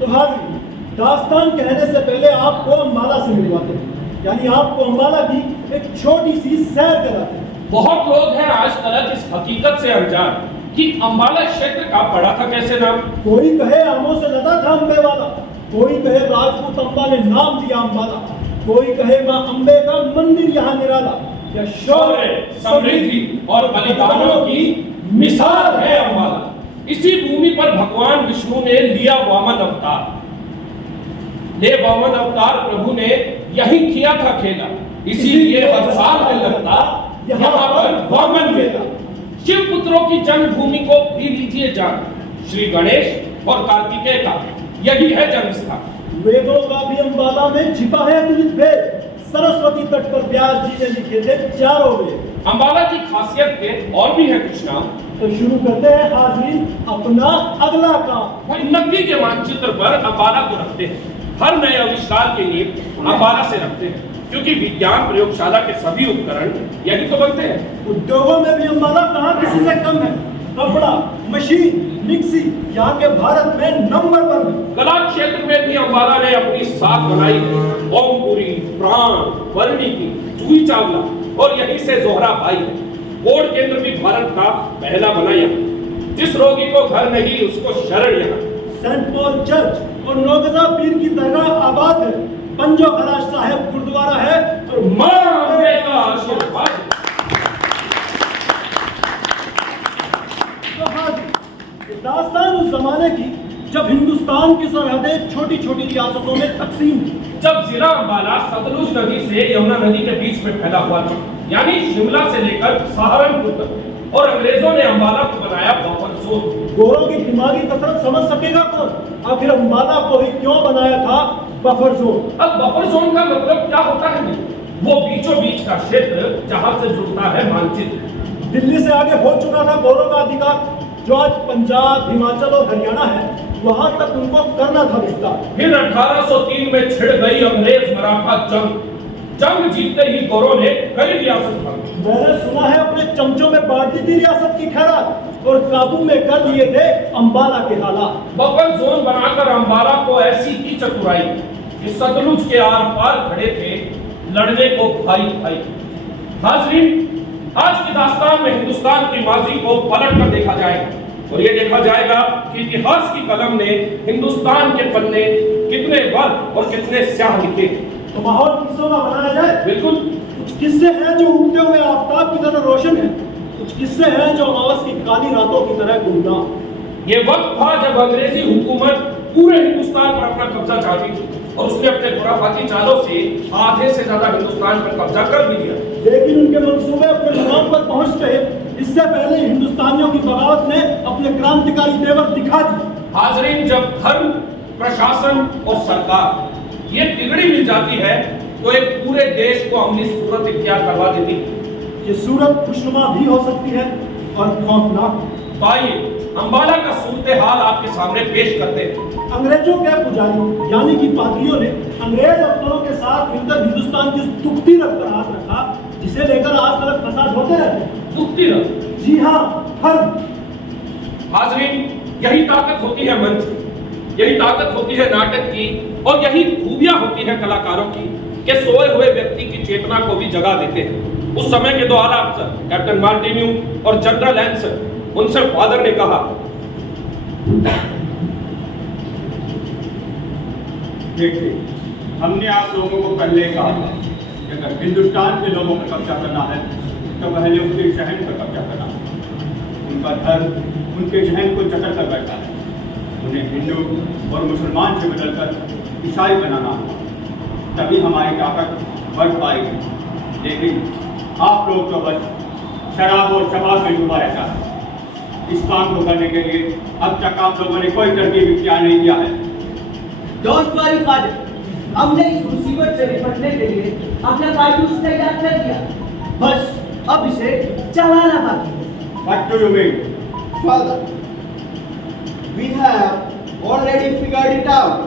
तो हाजिर दास्तान कहने से पहले आपको अम्बाला से मिलवाते हैं, यानी आपको अम्बाला की एक छोटी सी सैर कराते हैं। बहुत लोग हैं आज तक इस हकीकत से अनजान कि अम्बाला क्षेत्र का पड़ा था कैसे नाम। कोई कहे आमों से लदा था अम्बे वाला, कोई कहे राजपूत अम्बा ने नाम दिया अम्बाला, कोई कहे माँ अम्बे का मंदिर यहाँ निराला। या शौर्य, समृद्धि और बलिदानों की मिसाल है अम्बाला। इसी भूमि पर भगवान विष्णु ने लिया वामन अवतार। वामन अवतार प्रभु ने यही किया था खेला, इसीलिए हर साल में लगता यहाँ पर वामन मेला। शिव पुत्रों की जन्मभूमि को भी लीजिए जान, श्री गणेश और कार्तिकेय का यही है जन्म स्थान। वेदों का भी अम्बाला में छिपा है तुलित भेद, सरस्वती तट पर व्यास जी ने लिखे थे चारों वेद। अम्बाला की खासियत के और भी है कुछ नाम, तो शुरू करते हैं हाजिर अपना अगला काम। उन्नति के मानचित्र पर अम्बाला को रखते हैं, हर नए आविष्कार के लिए अम्बाला से रखते हैं, क्योंकि विज्ञान प्रयोगशाला के सभी उपकरण यही तो बनते हैं। उद्योगों में भी अम्बाला कहाँ किसी से कम है। कपड़ा, मशीन, मिक्सी यहाँ के भारत में नंबर 1 है। कला क्षेत्र में भी अम्बाला ने अपनी साख बनाई है। ओमपुरी, प्राण, वर्णिकी, जूही चावला और यहीं से जोहरा भाई है। कोड केंद्र भी भारत का पहला बना यहाँ। जिस रोगी को घर नहीं उसको शरण यहाँ। सेंट पॉल चर्च और नौगजा पीर की दरगाह आबाद है। पंजो खराज साहिब गुरुद्वारा है और मां अम्बे का आशीर्वाद। तो हाजिर दास्तान उस जमाने की जब हिंदुस्तान की सरहदें छोटी छोटी रियासतों में तकसीम थी। जब जिला अम्बाला सतलुज नदी से यमुना नदी के बीच में फैला हुआ था, यानी शिमला से लेकर सहारनपुर तक, और अंग्रेजों ने अम्बाला को बनाया बफर जोन। गोरों की दिमागी कसरत समझ सकेगा कौन, आखिर अम्बाला को ही क्यों बनाया था बफर जोन। अब बफर जोन का मतलब क्या होता है? वो बीचों बीच का क्षेत्र जहां से जुड़ता है मानचित्र। दिल्ली से आगे हो चुका था गोरों का अधिकार, जो आज पंजाब, हिमाचल और हरियाणा है, वहां तक उनको करना था विस्तार। फिर 1803 में छिड़ गई अंग्रेज मराठा जंग। जंग जीतते ही गोरों ने कई रियासत भागी। मैंने सुना है अपने चमचों में बांट दी थी रियासत की खैरात और काबू में कर लिए थे अम्बाला के हालात। बफर जोन बनाकर अम्बाला को ऐसी की चतुराई कि सतलुज के आर पार खड़े थे लड़ने को भाई भाई। हाजरीन, आज की दास्तान में हिंदुस्तान की माजी को पलट कर देखा जाएगा और ये देखा जाएगा कि इतिहास की कलम ने हिंदुस्तान के पन्ने कितने वर्ग और कितने स्याह लिखे। तो माहौल किस्सों का बनाया जाए। बिल्कुल। कुछ किस्से हैं जो उगते हुए आफताब की तरह रोशन है, कुछ किस्से हैं जो अमावस की काली रातों की तरह गुमनाम। ये वक्त था जब अंग्रेजी हुकूमत पूरे हिंदुस्तान पर अपना कब्जा चाहती थी और उसने अपने खुराफाती चालों से आधे से ज्यादा हिंदुस्तान पर कब्जा कर भी दिया। लेकिन उनके मंसूबे अपने मुकाम पर पहुंच गए इससे पहले हिंदुस्तानियों की बगावत ने अपने क्रांतिकारी तेवर दिखा दी। हाजरीन, जब धर्म, प्रशासन और सरकार ये तिगड़ी मिल जाती है तो एक पूरे देश को अपनी सूरत इख्तियार करवा देती है। ये सूरत खुशनुमा भी हो सकती है और खौफनाक। तो आइए अम्बाला का सूरत हाल आपके सामने पेश करते हैं। अंग्रेजों के पुजारी यानी कि पादरियों ने अंग्रेज अफसरों के साथ मिलकर हिंदुस्तान की दुखती रग पर हाथ रखा, जिसे लेकर आज तक फसाद होते रहते हैं। दुखती रग? जी हाँ, हर। हाजरीन, यही ताकत होती है मंच, यही ताकत होती है नाटक की, और यही खूबियां होती है कलाकारों की कि सोए हुए व्यक्ति की चेतना को भी जगा देते हैं। उस समय के दो आला अफसर कैप्टन मार्टिन्यू और जनरल एंसन, उनसे फादर ने कहा, देखिए, हमने आप लोगों को पहले कहा था कि अगर हिंदुस्तान के लोगों पर कब्जा करना है तो पहले उनके शहर पर कब्जा करना है। उनका धर्म उनके जहन को जकड़ कर बैठा है। उन्हें हिंदू और मुसलमान से बदलकर ईसाई बनाना होगा, तभी हमारी ताकत बढ़ पाएगी। लेकिन आप लोग तो बस शराब और शबाब में डूबा रहता है। इस काम को करने के लिए अब तक आप लोगों ने कोई तरकीब इख्तियार नहीं किया है। डोंट वरी फादर, हमने इस मुसीबत से निपटने के लिए अपना कारतूस तैयार कर दिया, बस अब इसे चलाना बाकी है। What do you mean? Father, we have already figured it out.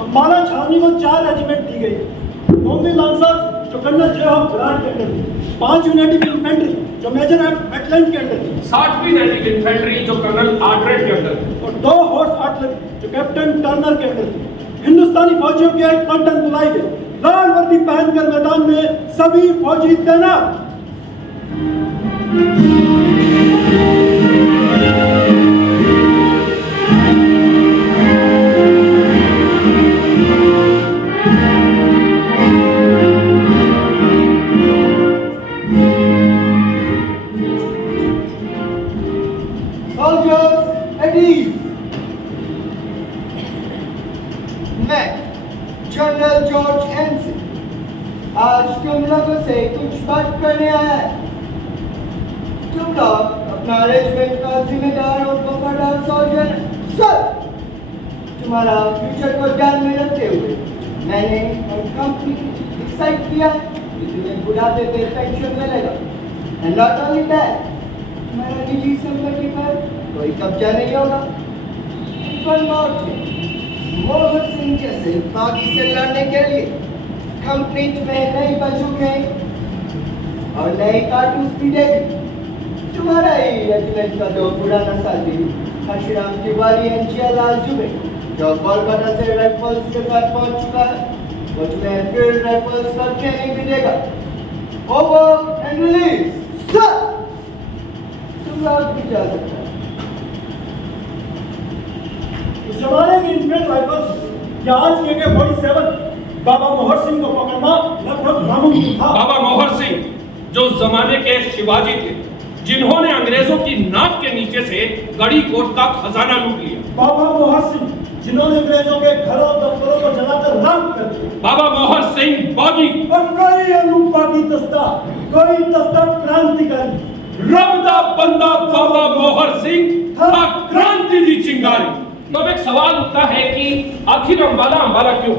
Ambala छावनी को 4 रेजिमेंट दी गई। बॉम्बे लांसर्स जो कर्नल जे ऑफ ग्रांट के अंडर थी, 5 यूनिट इन्फेंट्री जो मेजर एटलैंट के अंडर थी, 60वीं नैटिक इन्फेंट्री जो कर्नल आर्टरेट के अंदर थी, और 2 हॉर्स आर्टिलरी जो कैप्टन टर्नर के अंडर थी। हिंदुस्तानी फौजियों की एक पलटन बुलाई गई। लाल वर्दी पहनकर मैदान में सभी फौजी तैनात। Soldiers at ease. मैं जनरल जॉर्ज एनसन आज तुम लोगों से कुछ बात करने आया है। तुम लोग अपना रेजिमेंट का जिम्मेदार और वफादार सोल्जर सर। तुम्हारा फ्यूचर को ध्यान में रखते हुए मैंने और कंपनी डिसाइड किया है कि तुम्हें बुढ़ापे पे पेंशन मिलेगा। एंड नॉट ओनली दैट, तुम्हारा निजी संपत्ति पर कोई कब्जा नहीं होगा। One more thing, Mohan Singh जैसे बागी से लड़ने के लिए कंपनी तुम्हें नई बंदूकें और नए कारतूस भी देगी। तुम्हारा ही रेजिमेंट का जो पुराना साथी हशीराम तिवारी एंड जियालाल दुबे जो कोलकाता से राइफल्स के साथ पहुंच चुका है, वो तुम्हें फील्ड राइफल्स का ट्रेनिंग भी देगा। Over and release sir. तुम लोग भी जा सकते हो। उस जमाने की इनफेंट राइफल्स या आज के AK-47 बाबा मोहर सिंह को पकड़ना लगभग नामुमकिन था। बाबा मोहर सिंह जो उस जमाने के शिवाजी थे, जिन्होंने अंग्रेजों की नाक के नीचे से गढ़ी कोट का खजाना लूट लिया। बाबा मोहर सिंह जिन्होंने अंग्रेजों के घरों दफ्तरों को जलाकर राख कर दिया। बाबा मोहर सिंह बागी और कोई अनुपा की दस्ता, कोई दस्ता क्रांतिकारी। रब दा बंदा बाबा मोहर सिंह था क्रांति दी चिंगारी। तो अब एक सवाल उठता है कि आखिर अंबाला अंबाला क्यों?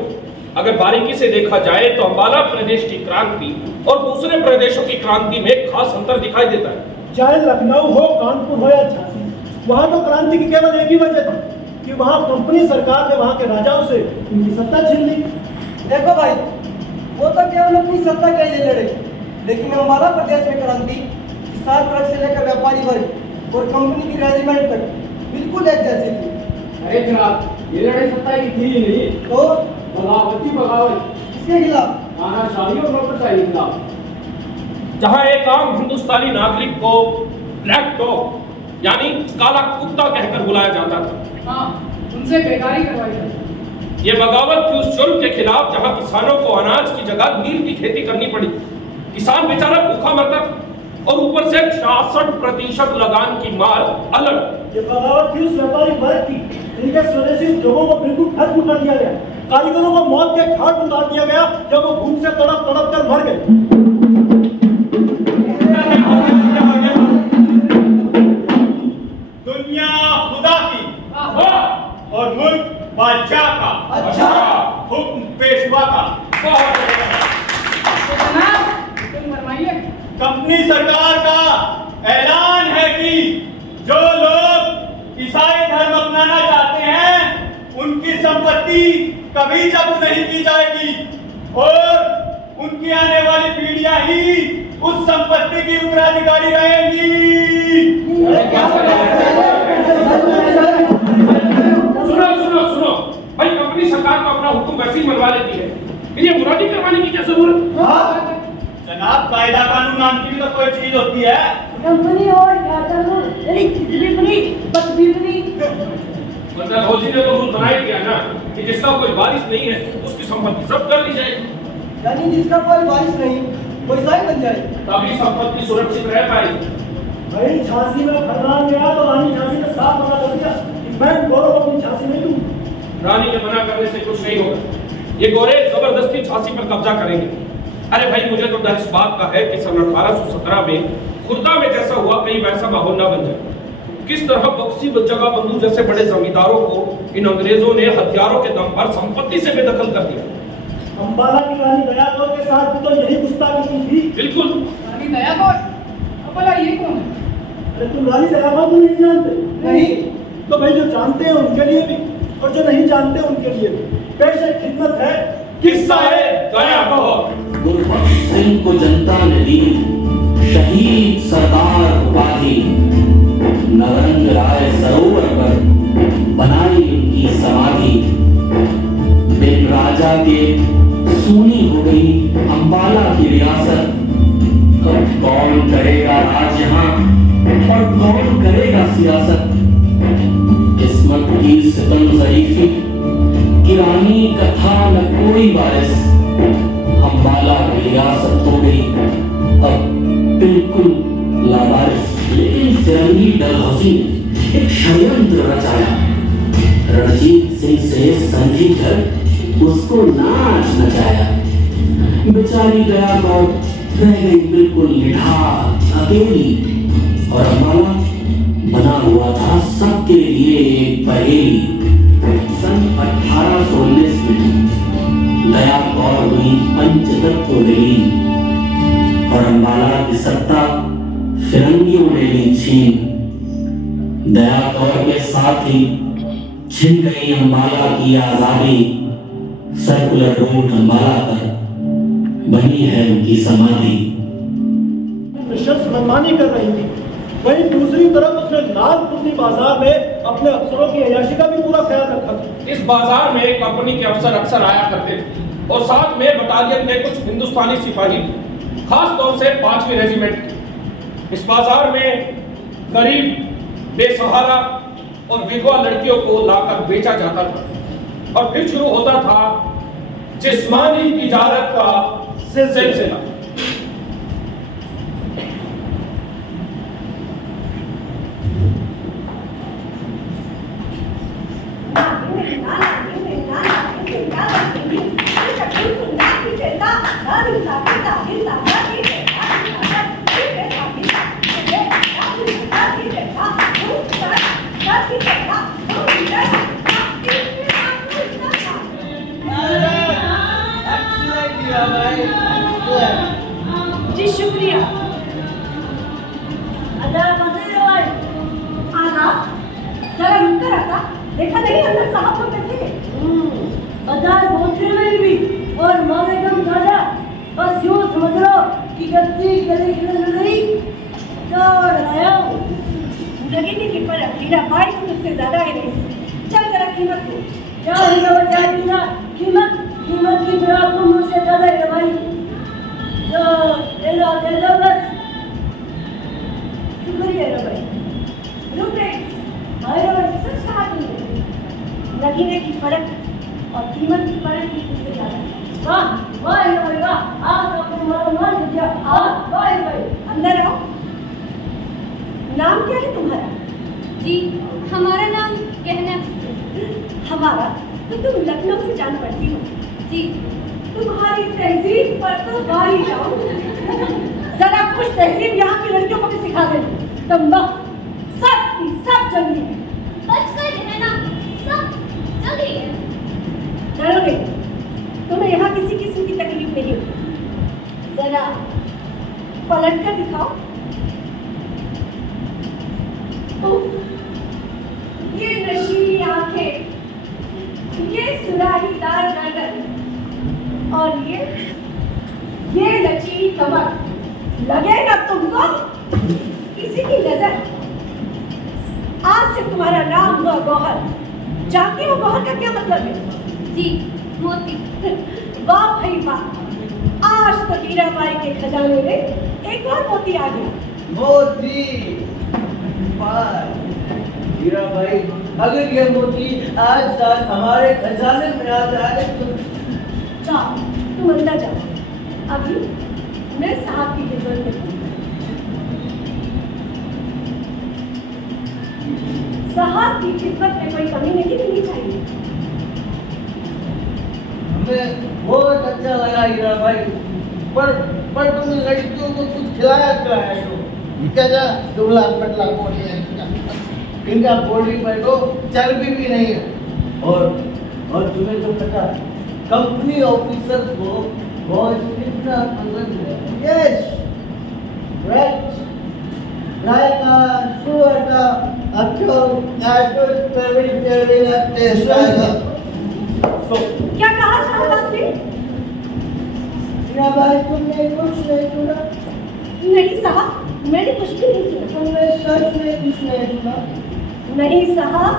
अगर बारीकी से देखा जाए तो अंबाला प्रदेश की क्रांति और दूसरे प्रदेशों की क्रांति में खास अंतर दिखाई देता है। चाहे लखनऊ हो, कानपुर हो या झांसी, वहां तो क्रांति की केवल एक ही वजह थी कि वहां कंपनी सरकार ने वहां के राजाओं से उनकी सत्ता छीन ली। देखो भाई, वो तो केवल अपनी सत्ता के लिए लड़े, लेकिन हमारा प्रदेश में क्रांति किसान वर्ग से लेकर व्यापारी वर्ग और कंपनी की रेजिमेंट तक बिल्कुल एक जैसी थी। अरे जनाब, ये लड़ाई सत्ता की थी ही नहीं, तो बगावती बगावत किसके खिलाफ? तानाशाही और नौकरशाही के खिलाफ। जहां एक आम हिंदुस्तानी नागरिक को ब्लैक डॉग यानी काला कुत्ता कहकर बुलाया जाता था। हाँ, उनसे बेकारी करवाई जाती। ये बगावत थी उस जुर्म के खिलाफ जहां किसानों को अनाज की जगह नील की खेती करनी पड़ी। किसान बेचारा भूखा मरता था और ऊपर से 66% लगान की मार अलग। ये बगावत थी उस व्यापारी वर्ग की जिनके स्वदेशी उद्योगों को बिल्कुल खत्म कर दिया गया। कारीगरों को मौत के घाट उतार दिया गया जब वो भूख से तड़प तड़प कर मर गए। दुनिया खुदा की और मुल्क बादशाह का। अच्छा। हुक्म पेशवा का। तो जनाब, तुम फरमाइए। कंपनी सरकार का ऐलान है कि जो लोग ईसाई धर्म अपनाना चाहते हैं उनकी संपत्ति कभी जब्त नहीं की जाएगी और उनकी आने वाली पीढ़ियां ही उस संपत्ति की उत्तराधिकारी रहेंगी। सुनो सुनो सुनो भाई, कंपनी सरकार को अपना हुक्म वैसे ही मनवा लेती है, फिर ये मुरादी करवाने की क्या जरूरत? जनाब, कायदा कानून नाम की भी तो कोई चीज होती है। कंपनी और क्या करना, कितनी बनी बत्ती बनी। मतलब फौजी ने तो रूल बना ही दिया ना कि जिसका कोई वारिस नहीं है उसकी संपत्ति जब्त कर ली जाएगी। यानी जिसका कोई वारिस नहीं वो ईसाई बन जाए, तभी संपत्ति सुरक्षित रह पाएगी। भाई झांसी में फरमान गया तो रानी झांसी ने साफ मना कर दिया कि मैं गौरव अपनी झांसी नहीं दूं। रानी के मना करने से कुछ नहीं होगा। ये गोरे जबरदस्ती झांसी पर कब्जा करेंगे। अरे भाई, मुझे तो डर इस बात का है कि सन 1817 में खुर्दा में जैसा हुआ कहीं वैसा माहौल ना बन जाए। किस तरह बक्सी जगह बंधु जैसे बड़े जमींदारों को इन अंग्रेजों ने हथियारों के दम पर संपत्ति से बेदखल कर दिया। अंबाला की रानी दया कौर के साथ भी तो यही गुस्ताखी की थी। बिल्कुल। रानी दया कौर? अब भला ये कौन है? अरे तुम रानी दया कौर को नहीं जानते? नहीं। तो भाई जो जानते हैं उनके लिए भी और जो नहीं जानते उनके लिए भी पेश एक खिदमत है, किस्सा है दया कौर। गुरबख्श सिंह को जनता ने दी शहीद सरदार उपाधि नरेंद्र राय सरोवर पर बनाई उनकी समाधि। बिन राजा के सूनी हो गई अंबाला की रियासत। अब कौन करेगा राज यहाँ और कौन करेगा सियासत। किस्मत की सितम ज़रीफ़ी ईरानी कथा न कोई वारिस। अंबाला की रियासत हो गई अब बिल्कुल लावारिस। लेकिन फिरंगी डलहौसी ने एक षड्यंत्र रचाया। रणजीत सिंह से संजी कर उसको नाच नचाया। बेचारी दया कौर रह गई बिल्कुल निढाल अकेली। और अंबाला बना हुआ था सबके लिए एक पहेली। सन 1819 में दया कौर हुई पंचतत्व विलीन और अंबाला की सत्ता फिरंगियों ने ली छीन। दया कौर के साथ ही छिन गई अंबाला की आजादी। सर्कुलर रोड अंबाला पर बनी है उनकी समाधि। शख्स मनमानी कर रही थी, वहीं दूसरी तरफ उसने लाल कुर्ती बाजार में अपने अफसरों की अय्याशी का भी पूरा ख्याल रखा था। इस बाजार में कंपनी के अफसर अक्सर आया करते थे और साथ में बटालियन के कुछ हिंदुस्तानी सिपाही, खास तौर से 5वीं रेजिमेंट। इस बाजार में गरीब, बेसहारा और विधवा लड़कियों को लाकर बेचा जाता था और फिर शुरू होता था जिस्मानी तिजारत का सिलसिला। जी शुक्रिया। जरा रुककर आता, देखा नहीं अंदर साहब लोग बैठे। बाजार पहुंचने में भी और मालेकम दादा बस यूं समझ लो कि गलती गली गली दौड़ आया हूँ। नगीनी की पर हीरा भाई तो मुझसे ज्यादा है नहीं। चल जरा कीमत दो। क्या है कीमत कीमत की तरह तुम मुझसे ज्यादा है भाई। तो दे दो बस। शुक्रिया रे भाई। रुक रे, सच कहा तुमने। नगीने की फर्क और कीमत की फर्क ही मुझसे ज्यादा है। वाह वाह भाई वाह, आज आपने हमारा मान दिया। वाह भाई अंदर आओ। नाम क्या है तुम्हारा? जी हमारा नाम कहना। हमारा तो तुम लखनऊ से जान पड़ती हो। जी तुम्हारी तहजीब पर तो गाड़ी जाओ। जरा कुछ तहजीब यहाँ की लड़कियों को भी सिखा दे। तंबा सब की सब जंगली है। बच कर रहना, सब जंगली है। डरो नहीं, तुम्हें यहाँ किसी किस्म की तकलीफ नहीं होगी। जरा पलट कर दिखाओ। ये नशीली आंखें, ये सुराहीदार गर्दन और ये लचीली कमर, लगे ना तुमको किसी की नजर। आज से तुम्हारा नाम हुआ गौहर। जानती हो गौहर का क्या मतलब है? जी मोती। वाह भाई वाह, आज तो हीरा बाई के खजाने में एक और मोती आ गया। मोती हीरा भाई, अगर ये मोती आज साल हमारे खजाने में आ जाए तो जाओ, तुम अंदर जाओ। अभी मैं साहब की खिदमत में हूँ। साहब की खिदमत में कोई कमी नहीं मिलनी चाहिए। हमें बहुत अच्छा लगा हीरा भाई, पर तुम लड़कियों को कुछ खिलाया है तो क्या दुबला पतला बॉडी है इनका, बॉडी पर तो चर्बी भी नहीं है। और तुम्हें तो पता है कंपनी ऑफिसर को बहुत कितना पसंद है। यस राइट, रायका सुअरका अच्छो नाटो ट्रेवलिंग टेस्ट आएगा। क्या कहा साहब आपने? हीरा भाई तुमने कुछ नहीं सुना? नहीं साहब, मैंने कुछ भी नहीं सुना। तुमने सच में कुछ नहीं सुना? नहीं साहब,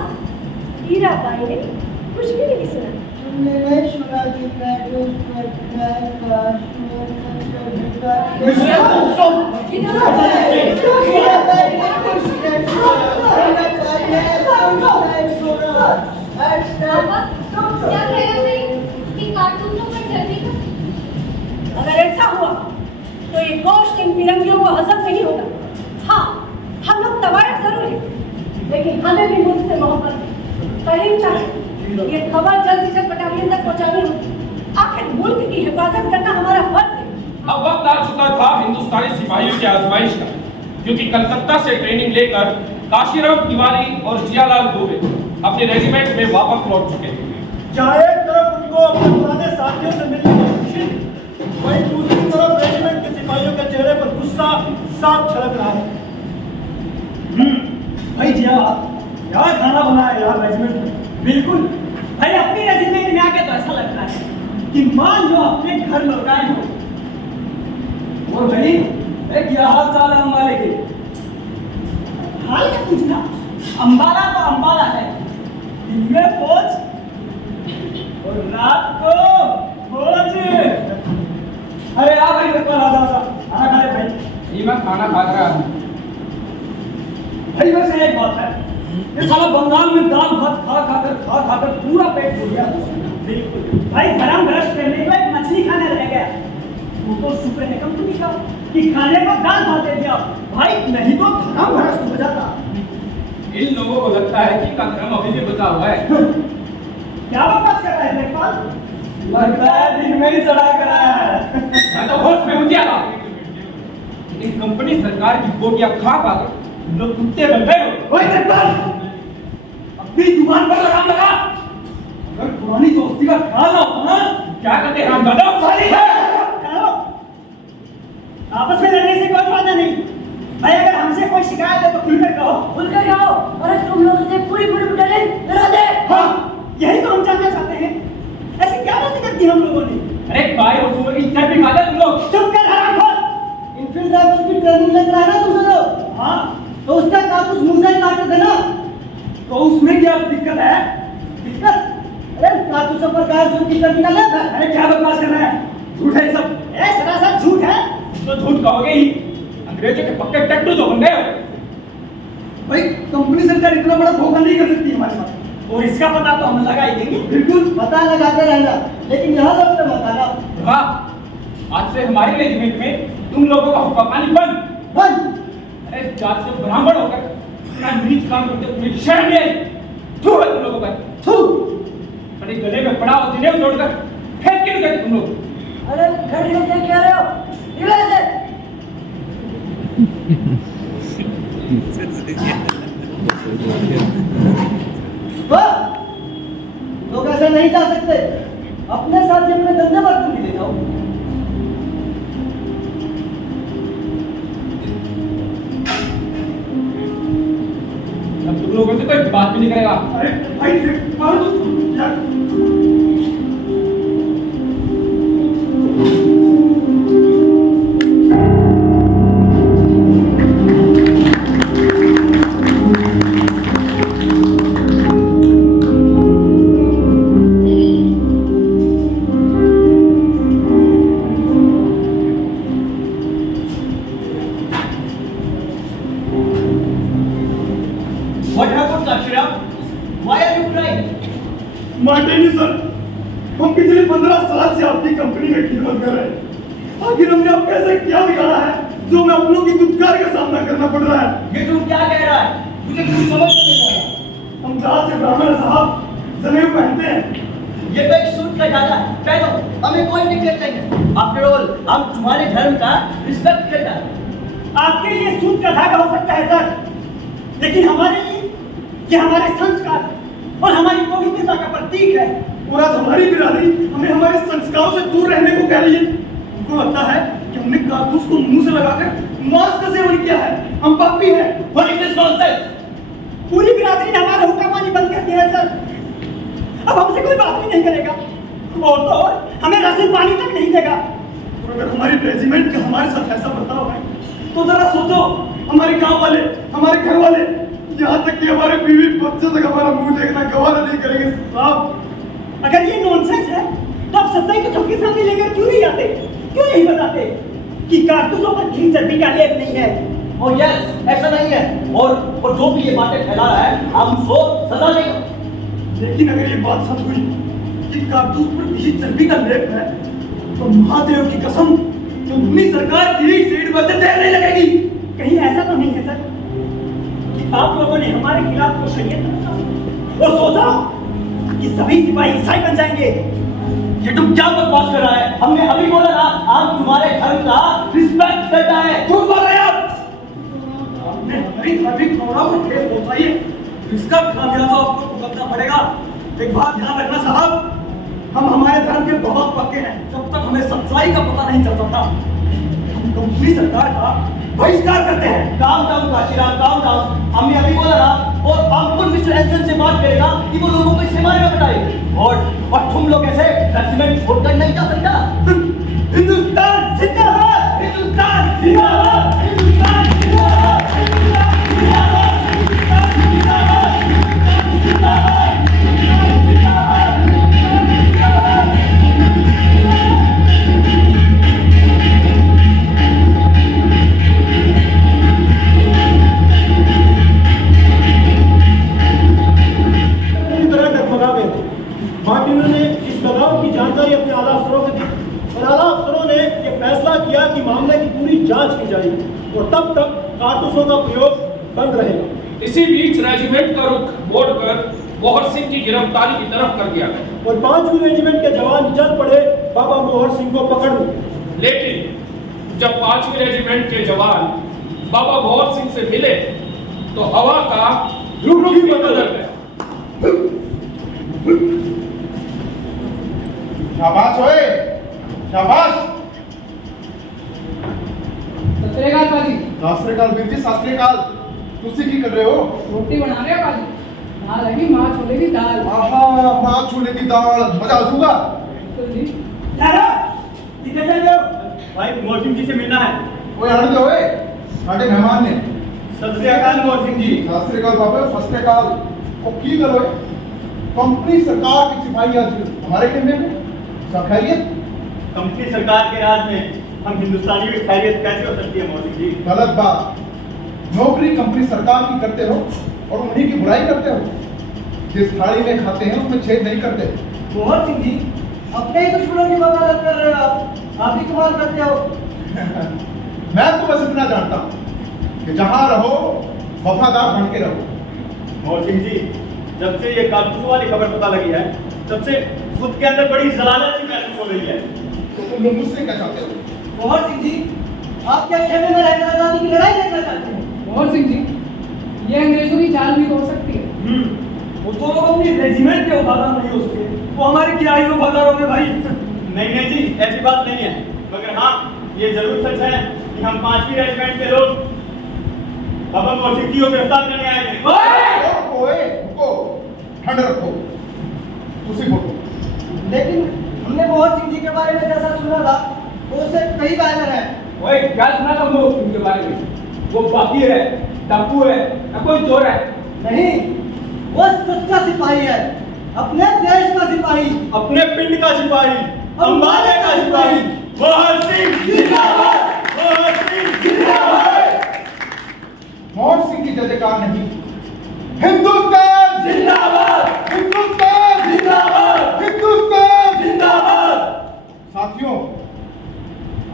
हीराबाई ने कुछ भी नहीं सुना। तुमने नहीं सुना कि पेट्रोल पर गैस का शोर बेटा हीराबाई ने कुछ नहीं सुना। क्या कह रहे थे कि कारतूसों पर चलने का? अगर ऐसा हुआ तो ये गोश्त इन फिरंगियों को हजम नहीं होगा। हाँ, हम लोग तबाह जरूर हैं, लेकिन हमें भी मुल्क से मोहब्बत है। कहीं चाहे ये खबर जल्द से जल्द बटालियन तक पहुंचानी होगी। आखिर मुल्क की हिफाजत करना हमारा फर्ज है। अब वक्त आ चुका था हिंदुस्तानी सिपाहियों की आजमाइश का, क्योंकि कलकत्ता से ट्रेनिंग लेकर काशीराम तिवारी और जियालाल दुबे अपने रेजिमेंट में वापस लौट चुके थे। जहाँ एक तरफ उनको अपने पुराने साथियों से मिलने की खुशी, वहीं दूसरी तरफ रेजिमेंट के सिपाहियों के चेहरे पर गुस्सा साफ झलक रहा है। भाई जिया यार खाना बनाया यार रेजिमेंट में। बिल्कुल भाई, अपनी रेजिमेंट में आके तो ऐसा लगता है कि मान लो अपने घर लौटाए हो। और भाई क्या हाल चाल है अम्बाले के? हाल क्या पूछना, अम्बाला तो अम्बाला है। दिन में फौज और रात को फौज। अरे आ भाई बिल्कुल आ जा, खाना खा ले भाई। ये मैं खाना खा रहा हूँ। भाई वैसे एक बात है, ये साला बंगाल में दाल भात खा खाकर पूरा पेट भर गया। बिल्कुल भाई, गरम ब्रश करने के बाद मछली खाने रह गया। वो तो शुक्र है कंपनी का कि खाने को दाल भात दे दिया भाई, नहीं तो गरम ब्रश हो जाता। इन लोगों को लगता है कि कदम अभी भी बचा हुआ है। क्या बकवास कर रहा है लेखपाल? लगता है दिन में ही चढ़ाई कराया है। मैं तो होश में हूँ क्या? इन कंपनी सरकार की बोटियां खा कर लोग कुत्ते बन गए हो। ओए लेखपाल, अपनी जुबान पर लगाम लगा। अगर पुरानी दोस्ती का ख्याल ना होता ना, क्या करते हैं हम दादा? साली है। आपस में लड़ने से कोई फायदा नहीं भाई। अगर हमसे कोई शिकायत है तो खुलकर कहो। खुलकर कहो, और तुम लोग से पूरी बटालियन लड़ा दे। हाँ, यही तो हम जानना चाहते हैं। ऐसी क्या गलती कर दी हम लोगों ने? अरे भाई और सुबह की चाय भी खाते तुम लोग। चुप कर हरामखोर। इनफील्ड ड्राइवर की ट्रेनिंग लेकर आए ना तुम लोग? हाँ, तो उसका कारतूस मुंह से काट देना। तो उसमें क्या दिक्कत है? दिक्कत? अरे कारतूसों पर गैस की कर निकाल लेता। अरे क्या बकवास कर रहा है? झूठ है सब। सरासर झूठ है। तो झूठ कहोगे ही, अंग्रेजों के पक्के टट्टू तो बन गए हो। भाई कंपनी सरकार इतना बड़ा धोखा नहीं कर सकती हमारे साथ, और इसका पता तो हम लगा ही देंगे। बिल्कुल पता लगाते रहना, लेकिन यहाँ लोग तो मत आना। वाह, आज से हमारे रेजिमेंट में तुम लोगों का हुक्का पानी बंद। बंद। अरे जात से ब्राह्मण होकर इतना नीच काम करते हो, मेरी शर्म नहीं आई। थू है तुम लोगों पर, थू। बड़े गले में पड़ा हो, जिन्हें तोड़कर फेंक क्यों गए तुम लोग? अरे खड़ी होकर क्या रहे हो? इधर से। लोग ऐसे नहीं जा सकते। अपने साथ ही अपने गंदे बर्तन भी ले जाओ। अब तुम लोगों से कोई बात भी नहीं करेगा। अरे भाई मारो तो यार। What happened, Kashyap? Why are you crying? Martini sir, हम पिछले 15 साल से आपकी कंपनी में खिदमत कर रहे हैं। आखिर हमने अब कैसे क्या बिगाड़ा है जो हमें अपनों की दुत्कार का सामना करना पड़ रहा है? ये तू क्या कह रहा है? मुझे कुछ समझ नहीं आ रहा। हम जात से ब्राह्मण साहब जनेऊ पहनते हैं। ये तो एक सूट का डाला है। कह दो, हमें कोई दिक्कत नहीं है। आफ्टर ऑल, हम तुम्हारे धर्म का रिस्पेक्ट करता है। आपके लिए सूट का धागा हो सकता है सर, लेकिन हमारे लिए ये हमारे संस्कार और हमारी पवित्रता का प्रतीक है। और आज हमारी बिरादरी हमें हमारे संस्कारों से दूर रहने को कह रही है। उनको लगता है कि हमने कारतूस को मुंह से लगाकर मांस का सेवन किया है, हम पापी हैं। What is this nonsense? पूरी बिरादरी ने हमारा हुक्का पानी बंद कर दिया है सर। अब हमसे कोई बात भी नहीं करेगा, और तो और हमें राशन पानी तक नहीं देगा। और अगर हमारी रेजिमेंट का हमारे साथ ऐसा बर्ताव है तो जरा सोचो, हमारे गांव वाले, हमारे घर वाले, यहाँ तक कि हमारे बीवी बच्चे तक हमारा मुंह देखना गवारा नहीं करेंगे साहब। अगर ये नॉनसेंस है तो आप सच्चाई को सबके सामने लेकर क्यों नहीं आते, क्यों नहीं बताते कि कारतूसों पर घी चर्बी का लेप नहीं है? और यस, ऐसा नहीं है, और जो भी ये बातें फैला रहा है हम उसको सजा देंगे। लेकिन अगर ये बात सच हुई कि कारतूस पर घी चर्बी का लेप है तो महादेव की कसम अपनी सरकार की सीट पर से देर नहीं लगेगी। कहीं ऐसा तो नहीं है सर कि आप लोगों ने हमारे खिलाफ कोई षड्यंत्र और सोचा कि सभी सिपाही ईसाई बन जाएंगे? ये तुम क्या बकवास कर रहा है? हमने अभी बोला ना, हम तुम्हारे धर्म का रिस्पेक्ट करता है। झूठ बोल रहे हैं आप। आपने हमारी धार्मिक भावनाओं को ठेस पहुंचाई है, इसका खामियाजा आपको भुगतना पड़ेगा। एक बात ध्यान रखना साहब, हम हमारे धर्म के बहुत पक्के हैं। जब तक हमें सच्चाई का पता नहीं चलता था, हम कंपनी सरकार का बहिष्कार करते हैं। काम काम काशीराम, काम काम। हमने अभी बोला ना, और हम खुद मिस्टर एंसन से बात करेगा कि वो लोगों को इसके बारे में बताए। और तुम लोग ऐसे रेजिमेंट छोड़कर नहीं जा सकता। हिंदुस्तान जिंदाबाद, हिंदुस्तान जिंदाबाद, हिंदुस्तान जिंदाबाद, हिंदुस्तान जिंदाबाद, हिंदुस्तान जिंदाबाद, हिंदुस्तान जिंदाबाद, हिंदुस्तान जिंदाबाद, हिंदुस्तान तरह डगमगा गए थे। मार्टिनो ने इस बगावत की जानकारी अपने आला अफसरों को दी और आला अफसरों ने यह फैसला किया कि मामले की पूरी जांच की जाएगी और तब तक कारतूसों का प्रयोग बंद रहेगा। इसी बीच रेजिमेंट का रुख मोड़कर मोहर सिंह की गिरफ्तारी की तरफ कर दिया गया और 5वीं रेजिमेंट के जवान चल पड़े बाबा मोहर सिंह को पकड़ने। लेकिन जब 5वीं रेजिमेंट के जवान बाबा मोहर सिंह से मिले तो हवा का रुख ही बदल गया। शाबाश ओए, शाबाश। सत श्री अकाल पाजी। सत श्री अकाल वीर जी, सत श्री अकाल। तुसी की कर रहे हो? रोटी बना रहे हो पाजी? दाल लगी, माँ छोले की दाल। आहा, माँ छोले की दाल, मजा आ जाऊंगा। बिल्कुल जी। लाला, इधर चल जाओ। भाई मोहर सिंह जी से मिलना है। ओए आने दो ओए, साडे मेहमान ने। सत श्री अकाल मोहर सिंह जी। सत श्री अकाल बाबा, सत श्री अकाल। ओ की करो कंपनी सरकार की सिपाही आज हमारे कहने में सब खैरियत? कंपनी सरकार के राज में हम हिंदुस्तानियों की खैरियत कैसे हो सकती है मोहर सिंह जी? गलत बात। नौकरी कंपनी सरकार की करते हो और उन्हीं की बुराई करते हो। जिस थाली में खाते हैं उसमें छेद नहीं करते। मोहर सिंह जी, अपने ही दुश्मनों की वकालत कर रहे हो आप ही कमाल करते हो। मैं तो बस इतना जानता हूँ कि जहां रहो वफादार बन के रहो। मोहर सिंह जी, जब से ये कारतूसों वाली खबर पता लगी है तब से खुद के अंदर बड़ी जलालत सी महसूस हो रही है। तो तुम लोग मुझसे क्या चाहते हो? मोहर सिंह जी, आप क्या खेमे में रहकर आजादी की लड़ाई लड़ना चाहते हैं? मोहर सिंह जी, ये अंग्रेजों की चाल भी हो सकती है। वो तो लोग अपनी रेजिमेंट के वफादार नहीं हो सके, वो हमारे क्या ही वफादार हो गए भाई। नहीं नहीं जी, ऐसी बात नहीं है, मगर हाँ ये जरूर सच है कि हम 5वीं रेजिमेंट के लोग बाबा मोहर सिंह जी को गिरफ्तार करने आए थे। ओए रुको, ठंड रखो। तुसी बोलो। लेकिन हमने मोहर सिंह जी के बारे में जैसा सुना था वो उससे कई बेहतर है। ओए क्या सुना था मोहर सिंह के बारे में? वो बाकी है, डाकू है, या कोई चोर है? नहीं, वो सच्चा सिपाही है, अपने देश का सिपाही, अपने पिंड का सिपाही, अंबाले का सिपाही। मोहर सिंह जिंदाबाद, मोहर सिंह जिंदाबाद। मोहर सिंह की जय जयकार नहीं, हिंदुस्तान जिंदाबाद, हिंदुस्तान जिंदाबाद, हिंदुस्तान जिंदाबाद। साथियों,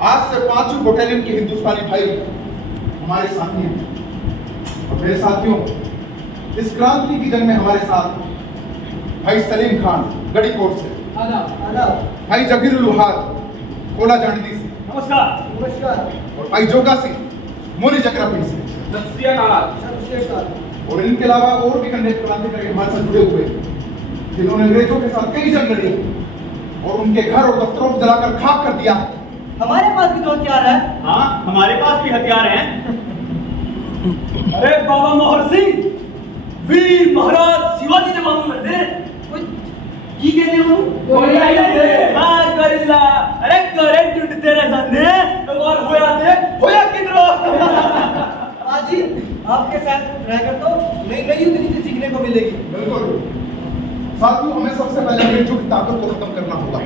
आज से 5वीं बटालियन के हिंदुस्तानी भाई हमारे साथी हैं। और मेरे साथियों, इस क्रांति की जंग में हमारे साथ भाई सलीम खान गढ़ी कोट से, आदाब। भाई जबीर लुहार कोला जांडी से, नमस्कार। नमस्कार। और भाई जोगा सिंह मोनी जकरापिंड से। सत श्री अकाल। सत श्री अकाल। और इनके अलावा और भी कंडे क्रांतिकारी हमारे साथ जुड़े हुए जिन्होंने अंग्रेजों के साथ कई जंग लड़ी और उनके घर और दफ्तरों को जलाकर खाक कर दिया। हमारे पास भी तो हथियार है। हाँ, हमारे पास भी हथियार हैं। अरे बाबा मोहर सिंह, वीर महाराज शिवाजी ने मालूम करते हैं। की कहते हो हाँ गोरिल्ला अरे करंट टूटते रहे सामने और होया किधरो आजी आपके साथ रहकर तो नई नई नीति सीखने को मिलेगी। बिल्कुल साथियों, हमें सबसे पहले मिलजुल की ताकत को खत्म करना होगा।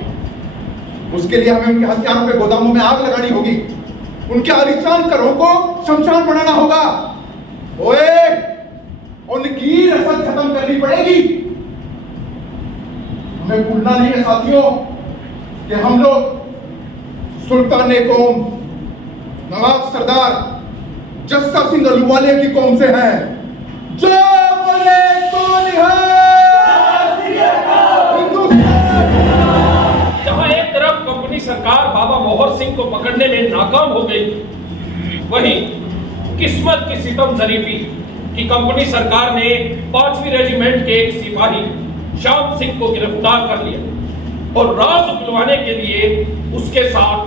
उसके लिए हमें उनके हथियारों के गोदामों में आग लगानी होगी, उनके आलीशान घरों को शमशान बनाना होगा। ओए, उनकी रसद खत्म करनी पड़ेगी। हमें भूलना नहीं है साथियों कि हम लोग सुल्तान कौम नवाब सरदार जस्सा सिंह अहलूवालिया की कौम से हैं। जो बोले तो जहां एक तरफ कंपनी सरकार बाबा मोहर सिंह को पकड़ने में नाकाम हो गई, वहीं किस्मत की सितम जरीफी कि कंपनी सरकार ने 5वीं रेजिमेंट के एक सिपाही श्याम सिंह को गिरफ्तार कर लिया और राज खुलवाने के लिए उसके साथ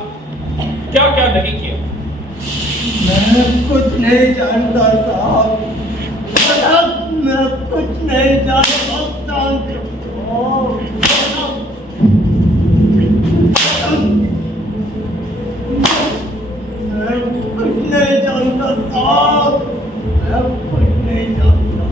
क्या क्या नहीं किया। मैं कुछ नहीं जानता साहब, मैं कुछ नहीं जानता। मैं कुछ नहीं जानता साहब, मैं कुछ नहीं जानता।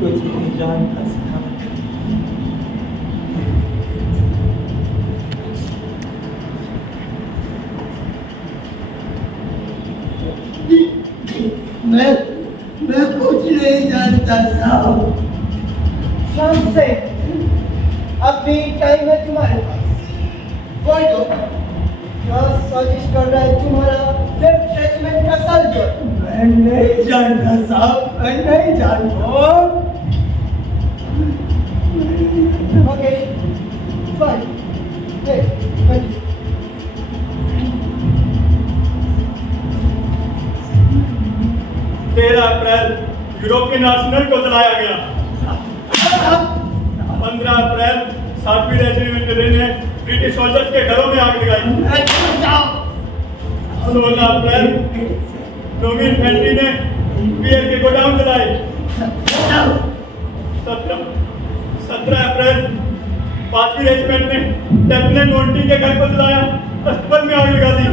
कुछ नहीं जानता साहब। मैं कुछ नहीं जानता साहब। शाम से अभी टाइम है तुम्हारे पास, बोलो क्या साजिश कर रहा है तुम्हारा 5th रेजिमेंट का सर्जन? मैं नहीं जानता साहब, मैं नहीं जानता। ओके फाइन, 13 अप्रैल यूरोपियन आर्सेनल को जलाया गया। 15 अप्रैल 7वीं रेजिमेंट ने ब्रिटिश सोल्जर्स के घरों में आग लगाई। 16 अप्रैल 9वीं इन्फेंट्री ने बियर के गोडाउन जलाए। 17 अप्रैल 5वीं रेजिमेंट ने लेफ्टिनेंट मोंटी के घर को जलाया, अस्तबल में आग लगा दी।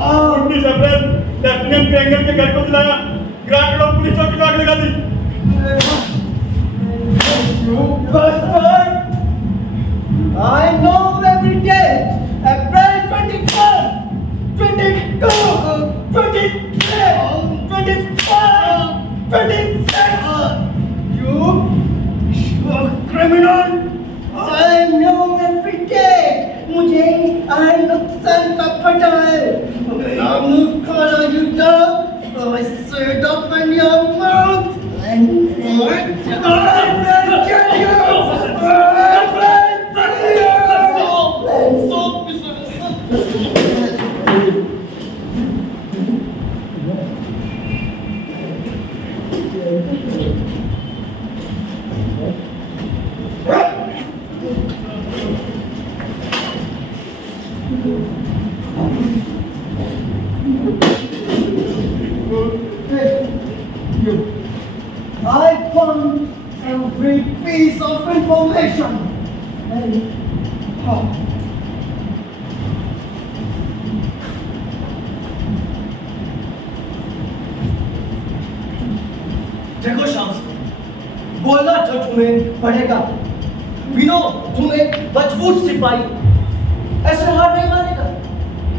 19 अप्रैल लेफ्टिनेंट क्रेंगल के घर को जलाया, ग्रांड रोड पुलिस चौकी में आग लगा दी। I know every date. April 21, 22, 23, 24, 26. You criminal. I know every date. मुझे हर नुकसान का पता है। I'm not gonna you dog. I said open your mouth and I found every piece of information. देखो शाम से बोलना जो तुम्हें पड़ेगा। विनो, तुम एक मजबूत सिपाही, ऐसे हार नहीं मानेगा।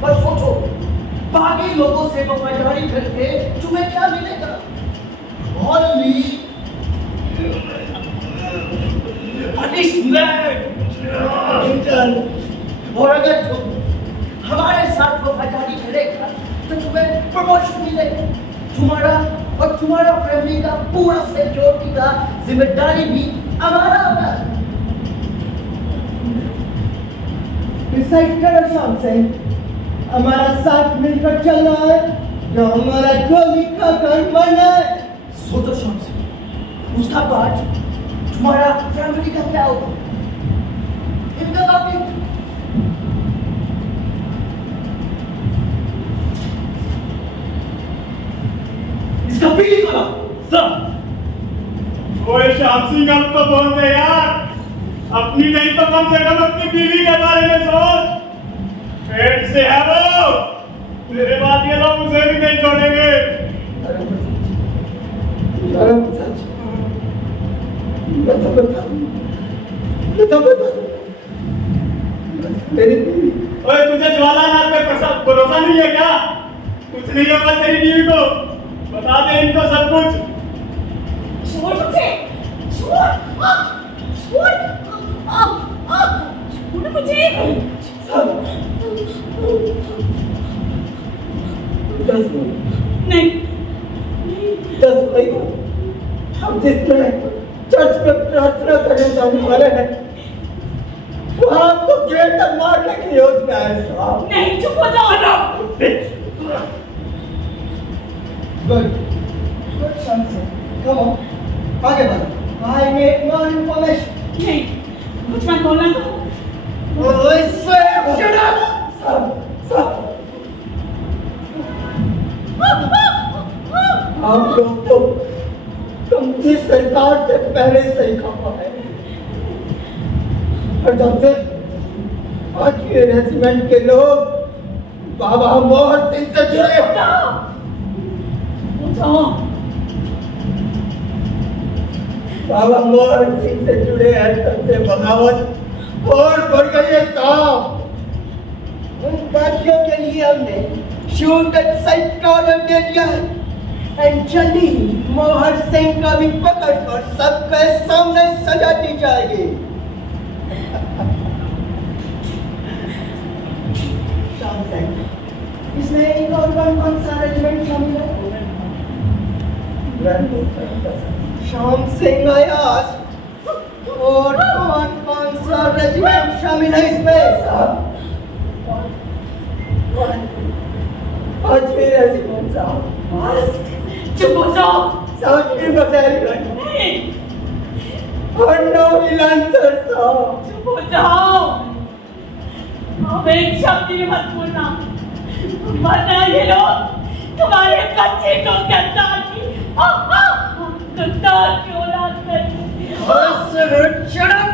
पर सोचो, बाकी लोगों से वफादारी करके तुम्हें क्या मिलेगा? Only punishment. और अगर तुम हमारे साथ वफादारी करेगा तो तुम्हें प्रमोशन मिलेगा। तुम्हारा और तुम्हारा फैमिली का पूरा सिक्योरिटी का जिम्मेदारी भी हमारा होगा। डिसाइड करो शाम से हमारा साथ मिलकर चलना है या हमारा गोली का घर बनना है। सोचो शाम से उसका बाद तुम्हारा फैमिली का क्या होगा? इनका काफी इसका पीली करो सर। ओए श्याम सिंह अब तो बोल दे यार, अपनी नहीं तो कम से कम अपनी बीवी के बारे में सोच। पेट से है वो, तेरे बाद ये लोग उसे भी नहीं छोड़ेंगे। ओए तुझे ज्वालानाथ पे भरोसा नहीं है क्या? कुछ नहीं होगा तेरी बीवी को, बता दे इनको सब कुछ। छोड़ मुझे, छोड़ छोड़ छोड़ मुझे। नहीं हम जिसमें चर्च में प्रार्थना करने जाने वाले हैं वहां तो गेट तक मारने की योजना है साहब। नहीं, चुप हो जाओ ना। गुड शांत से कम ऑन आगे बढ़ो। I need more information. नहीं, कुछ मत बोलना तो। ओए सर शट अप सब हम लोग तो तुमकी सरकार से पहले से ही खपा है और जब से आज के रेजिमेंट के लोग बाबा मोहर सिंह से जुड़े बाबा मोहर सिंह से जुड़े हैं तब से बगावत और बढ़ गई है साहब। उन बातियों के लिए हमने शूट एट साइट का ऑर्डर दे दिया है एंड जल्दी ही मोहर सिंह का भी पकड़ कर सबके सामने सजा दी जाएगी। शाम सिंह, इसमें एक और कौन सा रेजिमेंट शामिल है? शाम सिंह आयास और कौन सा रेजिमेंट शामिल है इसमें? पांचवी रेजिमेंट साहब। चुप हो जाओ। सातवीं बटालियन और नौवीं लांसर साहब। चुप हो जाओ। अब एक शब्द भी मत बोलना, वरना ये लोग तुम्हारे बच्चे को गद्दार की औलाद करेंगे। Shut up.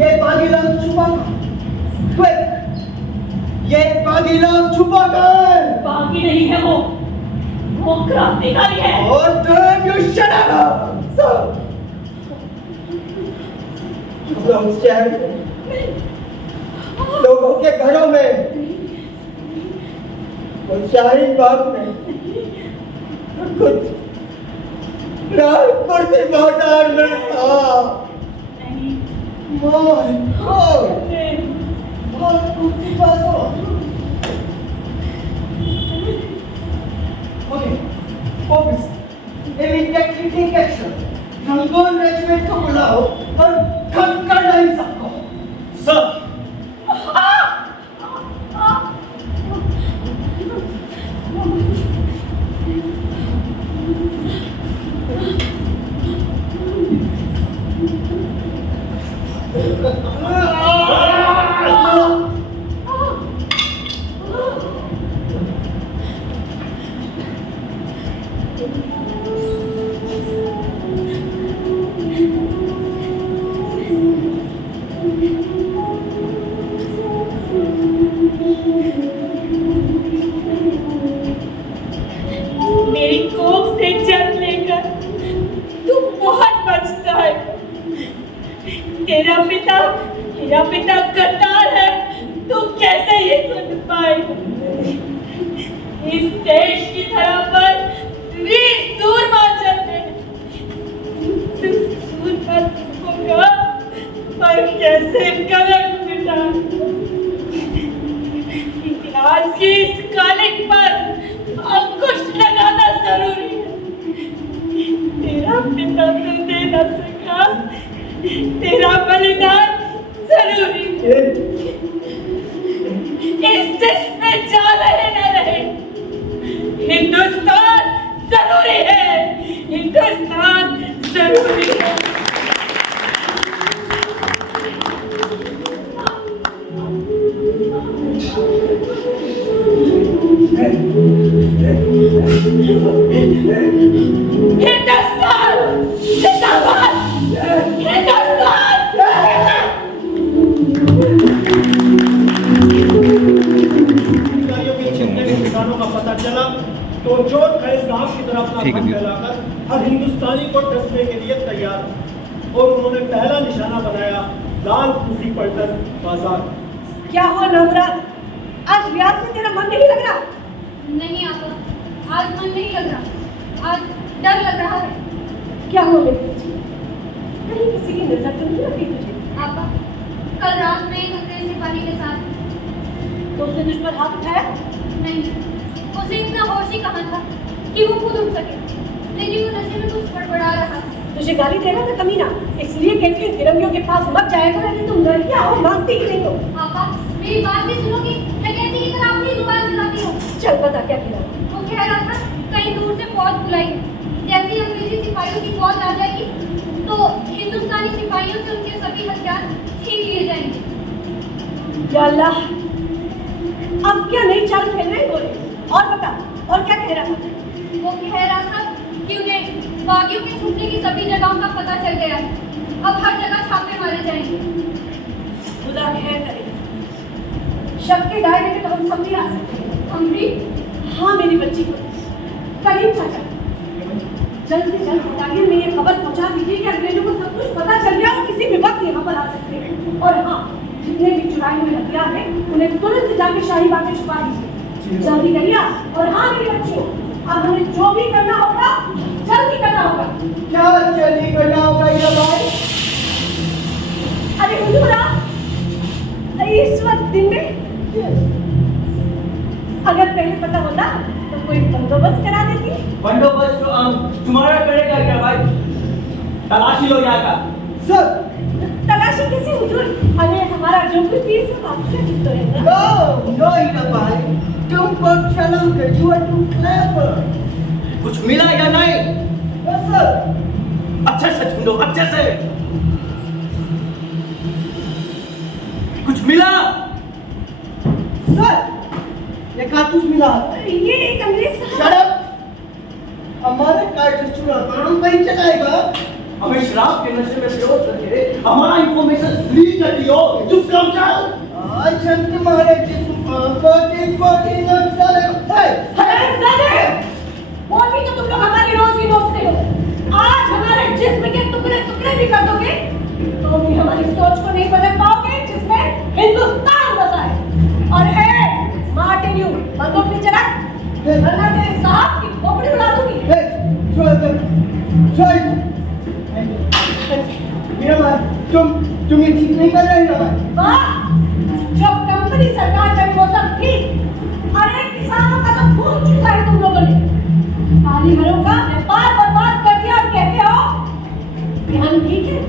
ये बागी लोग छुपा क्विक, ये बागी लोग छुपा गए। बागी नहीं है वो क्रांतिकारी है। और damn you shut up सब लोग शहर लोगों के घरों में कुछ शाहीन बाग में कुछ राजपुर के बाजार में था। My God! कुछ पास हो। Okay, office, immediately take action. Rangoon regiment को बुलाओ और खत्म करना इन सबको। सर मेरी कोख से जन्म लेकर तू बहुत बचता है। तेरा पिता गद्दार है, तू कैसे ये सुन पाएगा? इस देश की धरा पर वीर सूरमा चलते हैं, से कलंक मिटा। इतिहास की इस कालिक पर अंकुश लगाना जरूरी है। तेरा पिता तो दे न सका, तेरा बलिदान जरूरी है। इस देश में जा रहे न रहे, हिंदुस्तान जरूरी है, हिंदुस्तान जरूरी है। हिंदुस्तान जिंदाबाद, हिंदुस्तान। अधिकारियों के छिपने के ठिकानों का पता चला तो चोर खड़े सांप की तरह अपना फन फैलाकर हर हिंदुस्तानी को डसने के लिए तैयार थे और उन्होंने पहला निशाना बनाया लाल कुर्सी पलटन बाजार। क्या हो नवरात, आज रियाज में तेरा मन नहीं लग रहा? नहीं आपा, आज मन नहीं लग रहा, आज डर लग रहा है। क्या हो मेरी बच्ची, कहीं किसी की नजर तो नहीं लगी तुझे? आपा, कल रात में एक अंग्रेज सिपाही के साथ। तो उसने तुझ पर हाथ उठाया? नहीं, उसे इतना होश ही कहाँ था कि वो खुद उठ सके, लेकिन वो नशे में कुछ बड़बड़ा रहा था। तुझे गाली देना था कमीना, इसलिए कहती हूँ तिरंगियों के पास मत जाया करो, नहीं तुम लड़कियां हो, मानती ही नहीं हो। आपा, मेरी बात भी सुनोगी या कहती की तरह अपनी जुबान चलाती हो? चल बता क्या किया? वो कह रहा था कहीं दूर से फौज बुलाई है, जैसे ही अंग्रेजी सिपाहियों की फौज आ जाएगी तो हिंदुस्तानी सिपाहियों से उनके सभी हथियार छीन लिए जाएंगे। या अल्लाह, अब क्या नई चाल खेल रहे बोले? और बता, और क्या कह रहा था? वो कह रहा था कि उन्हें बागियों के छुपने की सभी जगहों का पता चल गया है, अब हर जगह छापे मारे जाएंगे। खुदा खैर करे, शक के दायरे में तो हम सब भी आ सकते हैं। हम भी? हाँ मेरी बच्ची को करीम चाचा जल्द से जल्द बटालियन में ये खबर पहुंचा दीजिए कि अंग्रेजों को सब कुछ पता चल गया और किसी भी वक्त यहाँ पर आ सकते हैं। और हाँ, जितने भी चुराए हुए हथियार हैं उन्हें तुरंत जाके शाही बाग में छुपा दीजिए। जल्दी करिए। और हाँ मेरी बच्चियों, अब हमें जो भी करना होगा जल्दी करना होगा। क्या जल्दी करना होगा ये भाई? अरे हुजूरा, इस वक्त दिन में अगर पहले पता होता तो कोई बंदोबस्त करा देती। बंदोबस्त तो तुम्हारा करेगा क्या भाई? तलाशी लो यहाँ का। सर, तलाशी कैसे हुजूर? अरे हमारा जो कुछ भी सब आपके हित है ना। नो हीरा भाई, तुम पर चलो के यू आर टू क्लेवर। कुछ मिला या नहीं? Yes sir. अच्छे से ढूंढो, अच्छे से। कुछ मिला? सर, ये कारतूस मिला। ये एक अंग्रेज साहब। Shut up. हमारे कारतूस चुरा कर हम कहीं चलाएगा। हमें शराब के नशे में बेहोश करके हमारा इंफॉर्मेशन लीक कर दियो। चुप रहो जाओ। आज हम तुम्हारे जिस्म को बॉडी न चलेगा। है वो भी तो तुम लोग हमारी रोज ही नोचते हो। आज हमारे जिस्म के टुकड़े टुकड़े भी कर दोगे तो भी हमारी सोच को नहीं बदल पाओगे जिसमें हिंदुस्तान बसा है। और मार्टिन यू बंदूक नीचे रख, वरना तेरे साहब की खोपड़ी उड़ा दूंगी। मेरा भाई, तुम ये ठीक नहीं कर रहे हो भाई। वाह, जो कंपनी सरकार में वो सब ठीक। अरे किसानों का तो खून चूसा है तुम लोगों ने। काली घरों का व्यापार बर्बाद कर दिया और कहते हो कि हम ठीक है।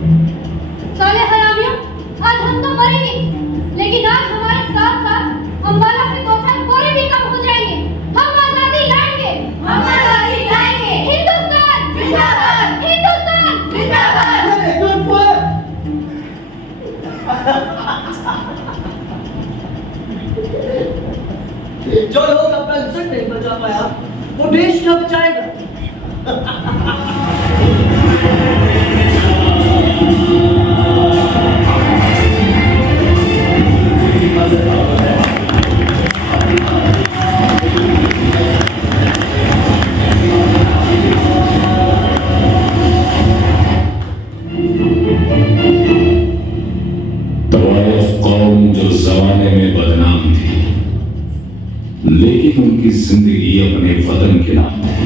साले हरामियों, आज हम तो मरेंगे, लेकिन आज हमारे साथ साथ अम्बाला से 2-4 कोरे भी कम हो जाएंगे। हम आजादी लाएंगे, हम आजादी लाएंगे। हिंदुस्तान जिंदाबाद, हिंदुस्तान जिंदाबाद। जो लोग अपना इज्जत नहीं बचा पाया वो देश क्या बचाएगा? लेकिन उनकी जिंदगी अपने वतन के नाम थी।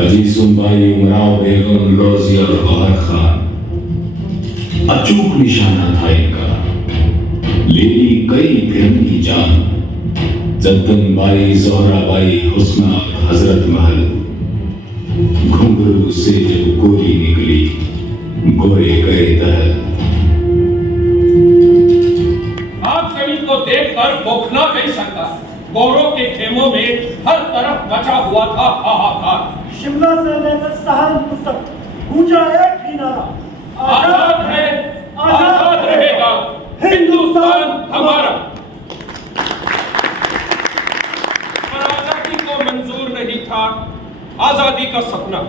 अजीजुम भाई, उमराव बेगम, लोजी और गौहर खान अचूक निशाना था इनका। ले ली कई फिरंगी जान, जद्दन बाई, जोहराबाई, हुस्ना, हजरत महल। घुंघरू से जब गोली निकली, गोरे गए दहल। आप सभी को देखकर बौखला गई सरकार। गौरों के खेमों में हर तरफ मचा हुआ था हाहाकार। शिमला से लेकर सहारनपुर तक गूंजा एक ही नारा, आजाद है, आजाद रहेगा हिंदुस्तान हमारा। पर आजादी को मंजूर नहीं था आजादी का सपना।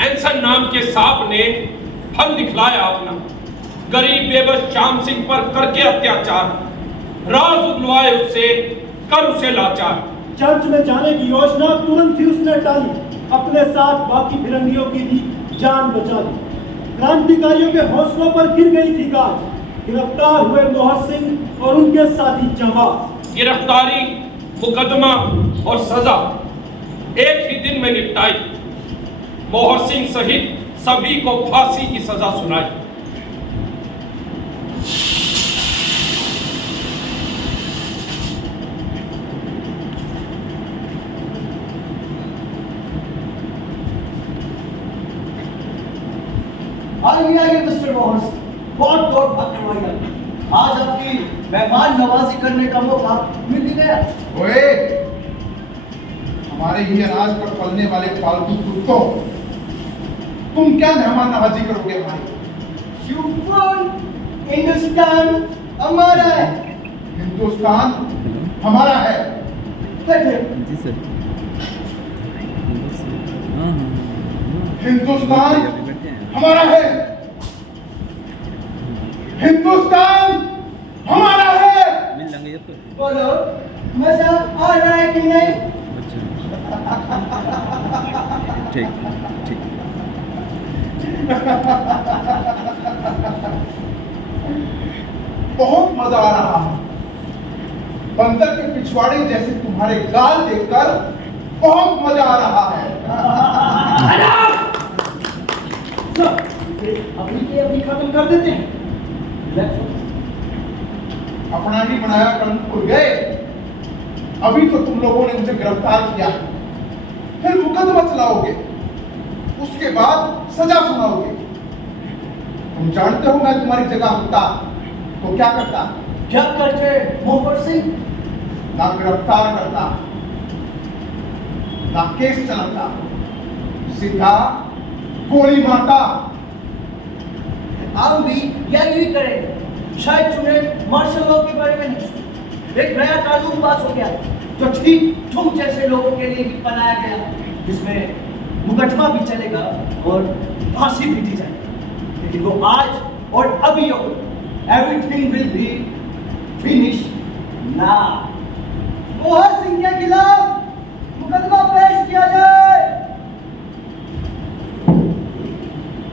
एंसन नाम के सांप ने फल दिखलाया अपना। गरीब बेबस श्याम सिंह पर करके अत्याचार, राज उगलवाए उससे, कर उसे लाचार। चर्च में जाने की योजना तुरंत ही उसने टाली, अपने साथ बाकी फिरंगियों की भी जान बचा ली। क्रांतिकारियों के हौसलों पर गिर गई थी गाज। गिरफ्तार हुए मोहर सिंह और उनके साथी जांबाज। गिरफ्तारी, मुकदमा और सजा एक ही दिन में निपटाई। मोहर सिंह सहित सभी को फांसी की सजा सुनाई। आइए मिस्टर मोहन सिंह, बहुत दौड़ भाग करवाइए। आज आपकी मेहमान नवाजी करने का मौका मिल ही गया। ओए, हमारे ही अनाज पर पलने वाले पालतू कुत्तों, तुम क्या मेहमान नवाजी करोगे भाई? हिंदुस्तान हमारा है। हिंदुस्तान हमारा है। हिंदुस्तान हमारा है। हिंदुस्तान हमारा है। बोलो, मजा आ रहा है कि नहीं? बहुत मजा आ रहा है। बंदर के पिछवाड़े जैसे तुम्हारे गाल देखकर बहुत मजा आ रहा है। अभी के अभी खत्म कर देते हैं। अपना ही बनाया कर्म भूल गए। अभी तो तुम लोगों ने मुझे गिरफ्तार किया, फिर मुकदमा चलाओगे, उसके बाद सजा सुनाओगे। तुम जानते हो मैं तुम्हारी जगह होता तो क्या करता? क्या करते मोहर सिंह? ना गिरफ्तार करता, ना केस चलाता, सीधा गोली मारता। हम भी यही करेंगे। शायद तुम्हें मार्शल लॉ के बारे में नहीं सुना। एक नया कानून पास हो गया जो ठीक तुम जैसे लोगों के लिए भी बनाया गया, जिसमें मुकदमा भी चलेगा और फांसी भी दी जाएगी। लेकिन वो आज और अभी होगा। Everything will be finish now. मोहर सिंह के खिलाफ मुकदमा पेश किया जाए।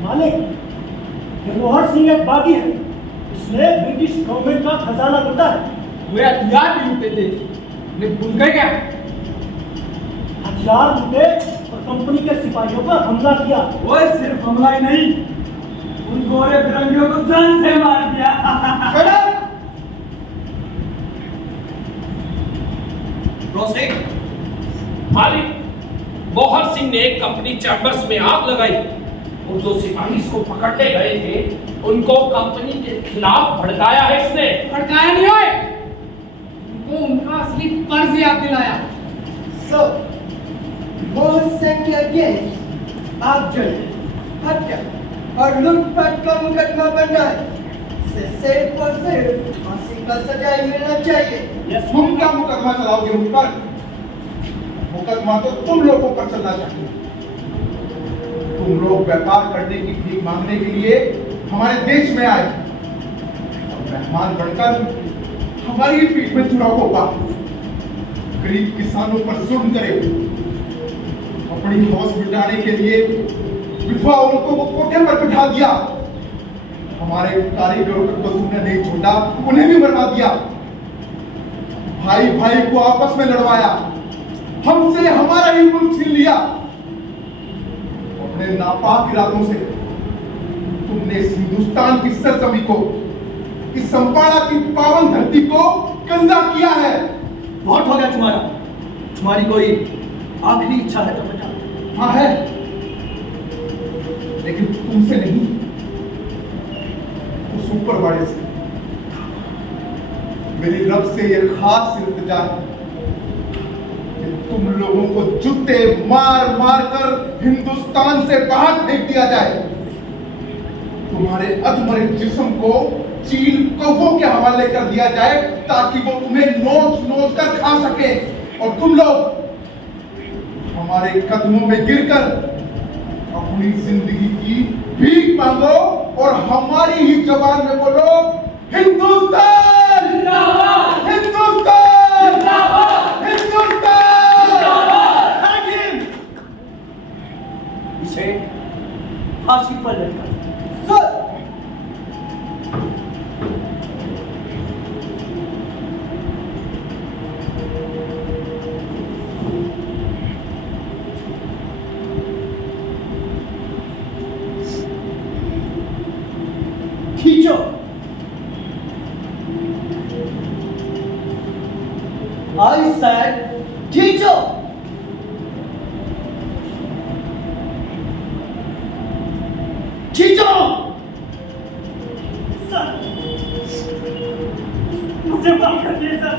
मालिक, मोहर सिंह एक बागी है। इसने ब्रिटिश गवर्नमेंट का खजाना लूटा है। वे हथियार भी लूटे थे, उन्हें भूल गए क्या? हथियार लूटे और कंपनी के सिपाहियों पर हमला किया। वो सिर्फ हमला ही नहीं, उन गोरे फिरंगियों को जान से मार दिया। मालिक, मोहर सिंह ने कंपनी चैम्बर्स में आग लगाई और जो सिपाही इसको पकड़ने गए थे उनको कंपनी के खिलाफ भड़काया है इसने। भड़काया नहीं है, उनको उनका असली फर्ज याद दिलाया। So, मोहर सिंह के अगेंस्ट आगजनी, हत्या और लूटपाट का मुकदमा बना है। सिर्फ और सिर्फ फांसी का सजा ही मिलना चाहिए। तुम क्या मुकदमा चलाओगे मुझ पर? मुकदमा तो तुम लोगों पर चलना चाहिए। तुम लोग व्यापार करने की भीख मांगने के लिए हमारे देश में आए और मेहमान बनकर हमारी पीठ में चुनाव होगा। गरीब किसानों पर जुल्म करे, अपनी हौस मिटाने के लिए विधवा औरतों को कोठे पर बिठा दिया। हमारे कारीगरों को तुमने नहीं छोड़ा, उन्हें भी मरवा दिया। भाई भाई को आपस में लड़वाया, हमसे हमारा ही मुल्क छीन लिया। अपने नापाक इरादों से तुमने इस हिंदुस्तान की सरजमी को, इस संपाड़ा की पावन धरती को गंदा किया है। बहुत हो गया तुम्हारा। तुम्हारी कोई आखिरी इच्छा है तो बता। हाँ है, लेकिन तुमसे नहीं, उस ऊपर वाले से। मेरी रब से यह खास इल्तिजा है कि तुम लोगों को जूते मार मार कर हिंदुस्तान से बाहर फेंक दिया जाए। तुम्हारे अधमरे जिस्म को चील कौवों के हवाले कर दिया जाए ताकि वो तुम्हें नोच नोच कर खा सके, और तुम लोग हमारे कदमों में गिरकर अपनी जिंदगी की भीख मांगो और हमारी ही जबान में बोलो, हिंदुस्तान जिंदाबाद, हिंदुस्तान जिंदाबाद, हिंदुस्तान जिंदाबाद। इसे फांसी पर लटका। सर, खींचो। आई सेड खींचो। खींचो। सर, मुझे माफ कर दिए सर,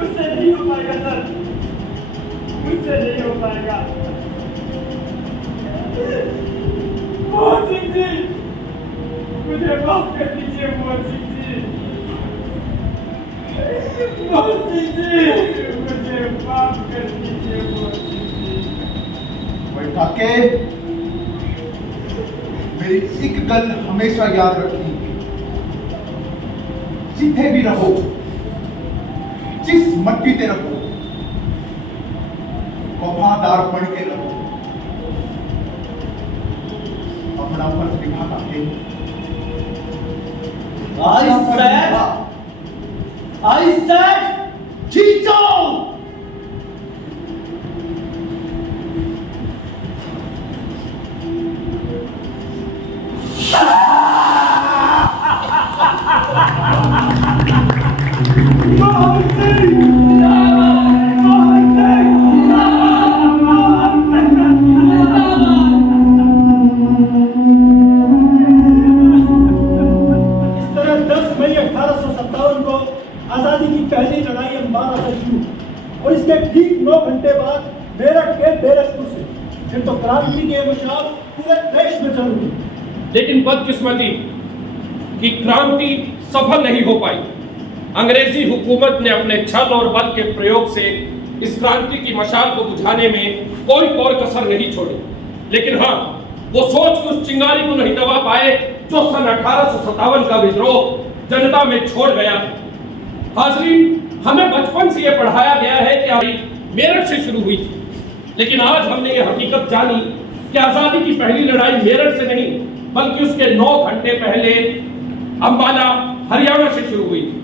मुझसे नहीं हो पाएगा सर, मुझसे नहीं हो पाएगा। मोहन सिंह जी, मुझे माफ कर दीजिए मोहन सिंह जी। मोहन सिंह जी, मुझे माफ कर दीजिए मोहन सिंह जी। बैठा के मेरी एक गल हमेशा याद रखी, जिथे भी रहो, जिस मट्टी ते रहो, वफादार बन के रहो, अपना फर्ज निभाना है। I said खींचो। आजादी की पहली लड़ाई अंबाला से शुरू और इसके ठीक 9 घंटे बाद मेरठ के बैरकपुर से, फिर तो क्रांति के मशाल पूरे देश में चल उठी। लेकिन बदकिस्मती की क्रांति सफल नहीं हो पाई। अंग्रेजी हुकूमत ने अपने छल और बल के प्रयोग से इस क्रांति की मशाल को बुझाने में कोई कसर नहीं छोड़ी। लेकिन हाँ, वो सोच के उस चिंगारी को नहीं दबा पाए जो सन 1857 का विद्रोह जनता में छोड़ गया था। हाज़रीन, हमें बचपन से यह पढ़ाया गया है कि मेरठ से शुरू हुई थी, लेकिन आज हमने ये हकीकत जानी कि आजादी की पहली लड़ाई मेरठ से नहीं बल्कि उसके 9 घंटे पहले अंबाला हरियाणा से शुरू हुई थी।